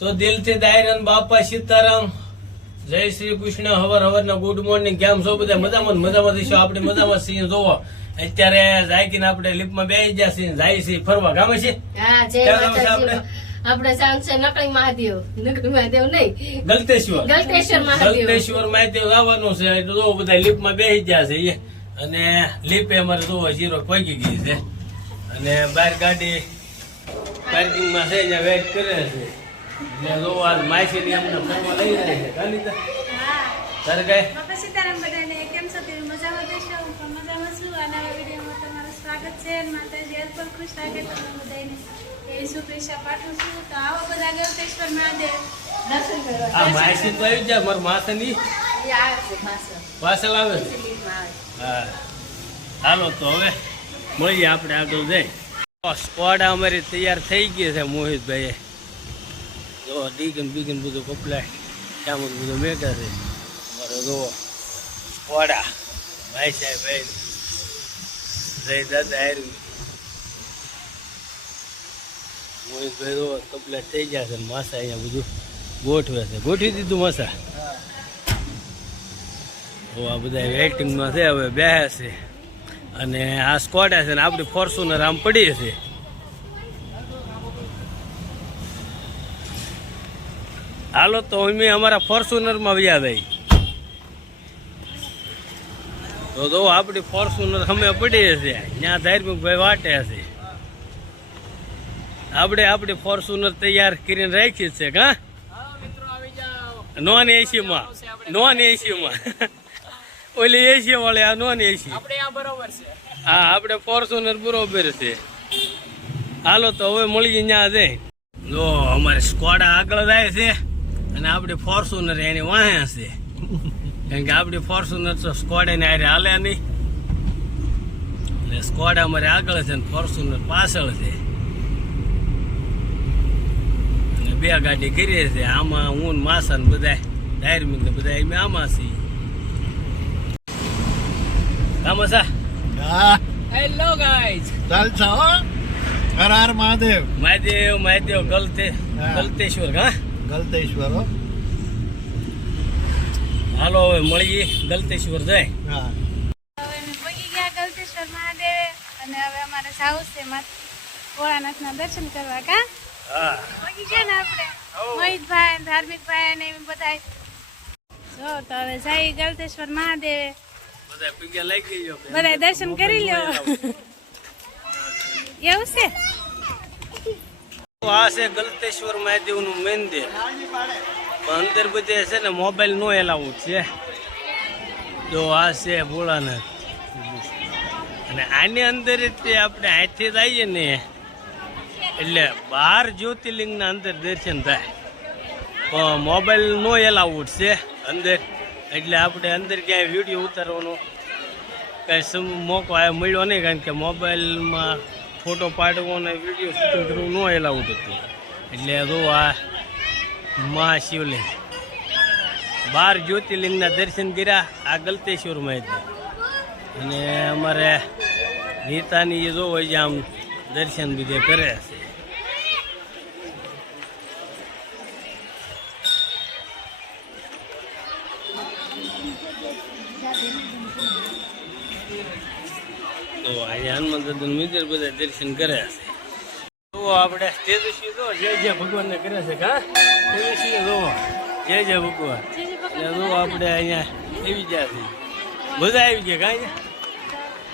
તો દિલથી દાયરન બાપા સીતારામ. જય શ્રી કૃષ્ણ હવર હવર ના ગુડ મોર્નિંગ કેમ છો બધા? મજામાં મજામાં થઈશું આપણે મજામાં છીએ જોવો. અત્યારે જાયકીને આપણે લિફ્ટમાં બેસી ગયા છીએ જાય છે ફરવા. ગામે છે હા જય ક્યાં ગામ છે માતાજી. આપણે? સાંજ છે નકળી મહાદેવ. નકળી મહાદેવ નહીં. ગલતેશ્વર. ગલતેશ્વર મહાદેવ. ગલતેશ્વર માહિતી આવવાનું છે. એટલે જો બધા લિફ્ટમાં બેસી ગયા છે અને લિફ્ટ અમારે જોવો જીરો પહોંચી ગઈ છે. અને બહાર ગાડી પાર્કિંગમાં કરે છે. એટલે જો આ માછીની અમને ફરવા લઈ જાય છે કાનિતા તારે કાંઈ બાપા સીતારામ બધાને કેમ છો? તમે મજામાં દેશો હું પણ મજામાં છું. આ વિડીયોમાં તમારું સ્વાગત છે અને માતાજી હેલ્પ પર ખુશ રાખે તમને બધાને. એવી શુભેચ્છા પાઠવું છું? તો આવો બધા ગૌતેશ્વર મહાદેવ. દર્શન કરવા. આ માસી તો આવી જાય મારા માથાની એ આવે પાછળ. પાછળ આવે છે? લિફ્ટમાં આવે હા. હાલો તો હવે મળીએ આપણે આગળ જઈ. સ્કોડા અમારી તૈયાર થઈ ગઈ છે મોહિતભાઈએ. જો ડીગન બીગન બધું કપલાય. ત્યાં બધું મેકા છે મારો જો સ્કોડા ભાઈ સાહેબ, ભાઈ. જય દાદા હારી. મોહિતભાઈ જો કપલાટ થઈ ગયા છે માસા અહીંયા બધું ગોઠવે છે. ગોઠવી દીધું માસા. તો આ બધા વેઇટિંગમાં છે, હવે બેસે છે. અને આ સ્કોડા છે ને, આપણી ફોર્ચ્યુનર આમ પડી છે. હાલો તો અમે અમારા ફોર્ચ્યુનરમાં વ્યા દઈ. તો જો આપણી ફોર્ચ્યુનર અમે પડી હશે ત્યાં ધાર્મિક ભાઈ વાટે હશે આપણે આપણી ફોર્ચ્યુનર તૈયાર કરીને રાખી છે કા? નોન એસી માં. નોન એસી માં. ઓલી એસી વાળી આ નોન એસી હા આપણે ફોર્ચ્યુનર બરોબર છે. હાલો તો હવે મળી ત્યાં જઈ. જો અમારે સ્કોડા આગળ જાય છે. અને આપણે ફોર્ચ્યુનર એની વાહે છે. કારણ કે આપણી ફોર્ચ્યુનર તો સ્કોડા એને આરે હાલે નહીં. એટલે સ્કોડા અમારે આગળ છે ને ફોર્ચ્યુનર પાછળ છે. અને બે ગાડી કરીએ છે. આમાં હું માસા ને બધા ધાર્મિક ને બધા એમ આમાં છીએ. કામસા હા. હેલો ગાઈઝ ચાલ છો હર હર મહાદેવ. મહાદેવ મહાદેવ ગલતે ગલતેશ્વર હા? ગલતેશ્વર. હાલો હવે મળીએ. ગલતેશ્વર જાય. હા. પહોંચી ગયા ગૌતેશ્વર મહાદેવે અને હવે અમારે જાવું છે ભોળાનાથના દર્શન કરવા કા? પહોંચી ગયા ને આપણે? મોહિતભાઈ ધાર્મિકભાઈ અને એમ બધા જો તો હવે જઈ ગૌતેશ્વર મહાદેવે. બધા દર્શન કરી લ્યો. એવું છે? આ છે ગલતેશ્વર મહાદેવનું મંદિર. અંદર બધે છે ને મોબાઈલ નો એલાવું છે. જો આ છે ભોળાનાથ. અને આની અંદર તે આપણે હાથે જઈએ ને, એટલે બાર જ્યોતિર્લિંગના અંદર દર્શન થાય. પણ મોબાઈલ નો એલાઉડ છે અંદર. એટલે આપણે અંદર ક્યાંય વીડિયો ઉતારવાનો કાંઈ મોકો આ મળ્યો નહીં, કારણ કે મોબાઈલમાં ફોટો પાડવો અને વીડિયો શૂટિંગ કરવું ન એલાઉડ હતું. એટલે જો આ મહાશિવલિંગ. બાર જ્યોતિર્લિંગના દર્શન કર્યા, આ ગલતેશ્વરમાં હતા. અને અમારે નીતાની જે જોવો છે આમ દર્શન બીજે કરે છે. તો અહીંયા હનુમાન દાદા મંદિર બધા દર્શન કરે છે. તો આપણે તેજસ્વી તો જય જય ભગવાનને કરે છે કા તેજસ્વી જો જય જય ભગવાન. એટલે જો આપણે અહીંયા આવી ગયા છે. બધા આવી ગયા કા અહીંયા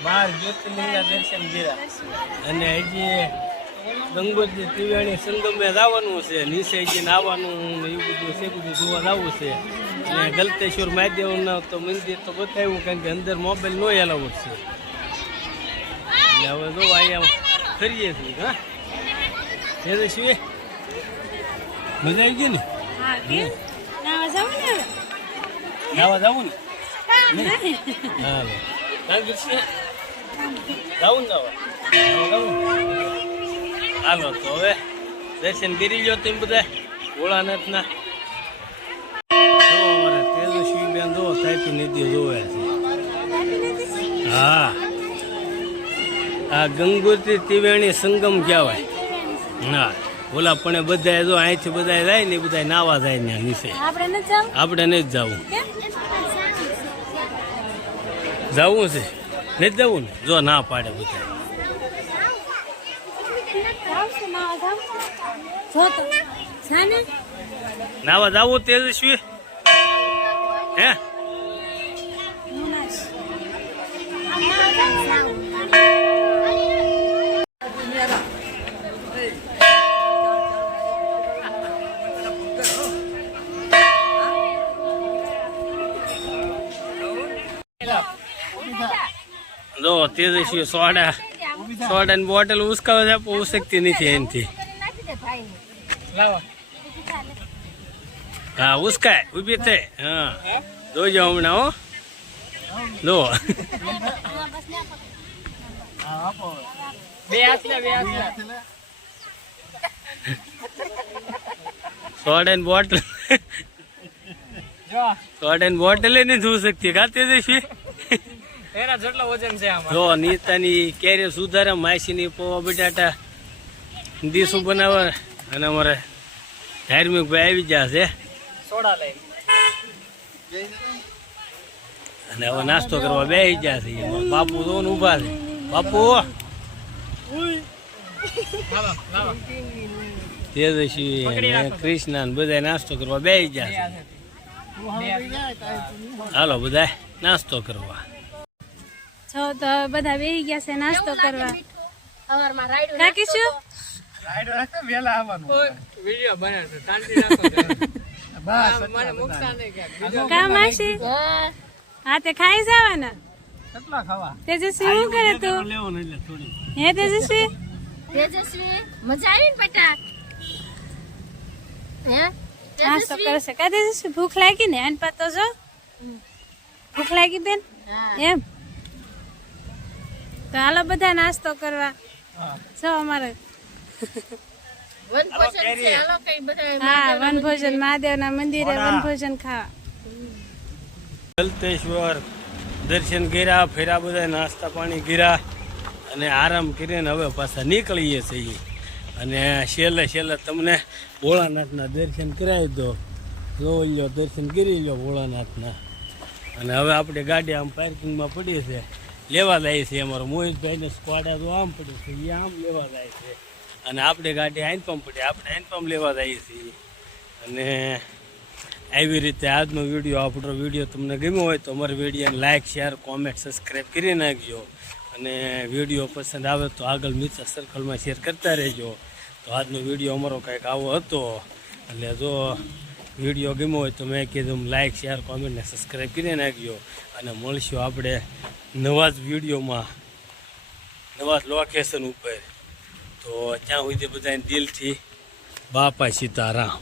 બાર જ્યોતિર્લિંગના દર્શન કર્યા. અને હજી ગંગોત્રી ત્રિવેણી સંગમે જવાનું છે નીચે જઈને આવવાનું એવું બધું છે બધું જોવા જવું છે. અને ગલતેશ્વર મહાદેવના તો મંદિર તો બતાવ્યું કારણ કે અંદર મોબાઈલ નો એલાઉડ છે. એટલે હવે જો અહીંયા કરીએ છીએ હા? એ શું મજા આવી ગઈ ને? નાવા જવું ને હા? જવું હાલો તો હવે દર્શન કરી લ્યો તમે બધા ભોળાનાથના. જો અમારા તેજસ્વી બેન જો તાપી નદી જોવે છે. હા. આ ગંગોત્રી ત્રિવેણી સંગમ કહેવાય. હા ઓલા પણ બધા જો અહીંથી બધા જાય ને બધા નાવા જાય ને નીચે. આપણે નથી નહીં જ જવું જવું છે? નથી જવું ને? જો ના પાડે બધા નાવા જવું તેજસ્વી જો તેજસ્વી સોડા સોડા ની બોટલ ઉસકાવે છે પણ ઉસકતી નથી એનથી. હા ઉસકાય ઊભી થઈ હા. જોઈજો હમણાં હો. લો સોડા ની બોટલ. સોડા ની બોટલ નથી ઉસકતી ખાતી તેજસ્વી એના જેટલો વજન છે આમાં. જો નીતાની કેરી સુધારે માસીની પોવા બટાટા દીસું બનાવે અને અમારે ધાર્મિક ભાઈ આવી ગયા છે. સોડા લઈ. અને હવે નાસ્તો કરવા બેસી ગયા છે. બાપુ તો ઊભા છે. બાપુ! તેજસ્વી અને કૃષ્ણ ને બધા નાસ્તો કરવા બેસી ગયા છે. હાલો બધા નાસ્તો કરવા. જો તો બધા બેહી ગયા છે નાસ્તો કરવા. કાકી શું? વીડિયો બને છે શાંતિ રાખો મને મુકતા નહીં ક્યાંક. કા માસી? હા તે ખાઈ જવાના? કેટલા ખાવા? તેજસ્વી શું કરે તું? લેવો ને એટલે થોડી. હે તેજસ્વી? તેજસ્વી મજા આવી ને પટા હે? નાસ્તો કરશે. કા તેજસ્વી ભૂખ લાગી ને? આન પાતો જો. ભૂખ લાગી બેન? એમ? તો હાલો બધા નાસ્તો કરવા. છો. અમારે હા વનભોજન મહાદેવના મંદિરે વનભોજન ખાવા. ગલતેશ્વર દર્શન કર્યા ફેરા બધા નાસ્તા પાણી કર્યા અને આરામ કરીને હવે પાછા નીકળીએ છીએ. અને છેલ્લે છેલ્લે તમને ભોળાનાથના દર્શન કરાવી દો. જોઈ લો દર્શન કરી લો ભોળાનાથના. અને હવે આપણે ગાડી આમ પાર્કિંગમાં પડી છે. લેવા જાય છે અમારો મોહિતભાઈને સ્કવાડા તો આમ પડે છે એ આમ લેવા જાય છે. અને આપણે ગાડી હાઈનપંપ પડે, આપણે હાઈનપંપ લેવા જઈએ છીએ. અને આવી રીતે આજનો વીડિયો, આપણો વીડિયો તમને ગમ્યો હોય તો અમારી વિડીયોને લાઇક શેર કોમેન્ટ સબસ્ક્રાઈબ કરી નાખજો. અને વીડિયો પસંદ આવે તો આગળ મિત્ર સર્કલમાં શેર કરતા રહેજો. તો આજનો વીડિયો અમારો કંઈક આવો હતો. એટલે જો વીડિયો ગમ્યો હોય તો મેં કીધું લાઇક શેર કોમેન્ટને સબસ્ક્રાઈબ કરી નાખજો. અને મળશું આપણે નવા જ વિડીયોમાં નવા જ લોકેશન ઉપર. તો ત્યાં સુધી બધાને દિલથી બાપા સીતારામ.